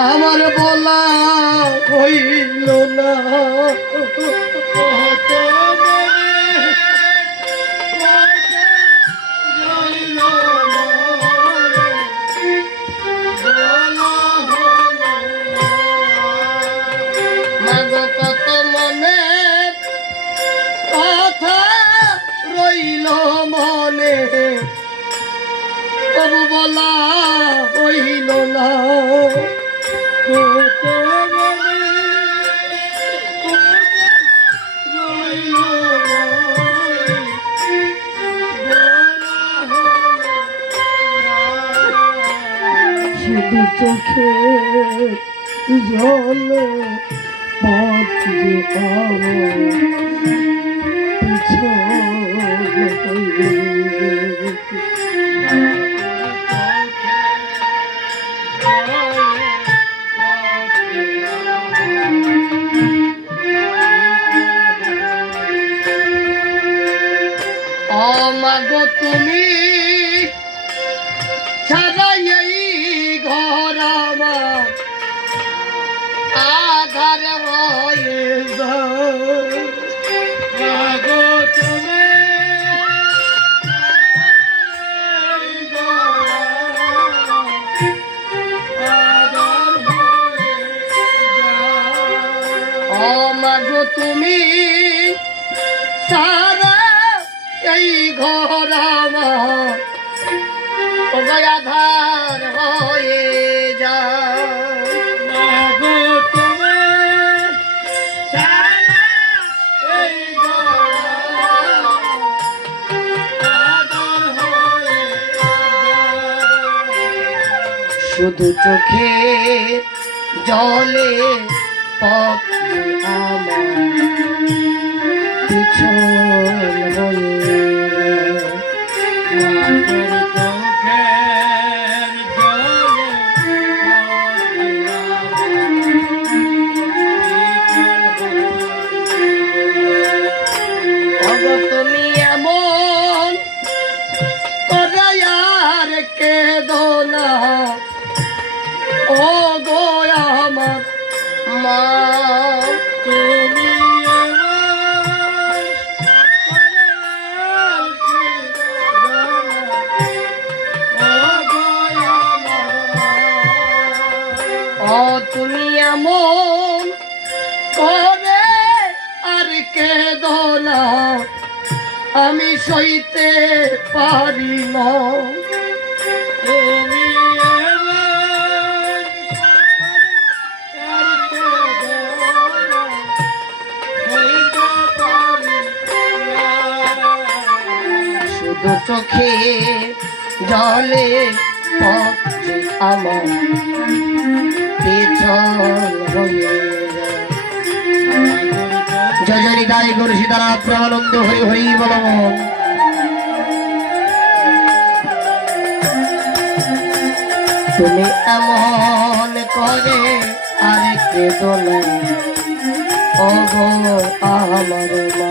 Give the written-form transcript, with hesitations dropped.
আমার বলা হইল না মাগো কত মনে কথা রইল মনে তবু বলা হইল না শুধু চোখে জলে পথ যে মাগো তুমি ছাড়াই এই ঘর আমার আধার হয়ে মাগো তুমি ও মাগো তুমি সারা এই ঘর আমার আধার হয়ে যায় মাগো তুমি সারা এই ঘর আধার হয়ে শুধু চোখে জলে পথ আমার পিছন হয়ে তুমি এমন করে আর কেঁদো না ও গো আমার মা তুমি তুমি এমন করে আর কেঁদো না আমি সইতে পারি না তুমি শুধু চোখে জলে পথ আমার জয় জয় নিতাই গৌর সীতানাথ প্রেমানন্দ হরি হরি বল তুমি এমন করে আরেক দোলা ও গো আমার মা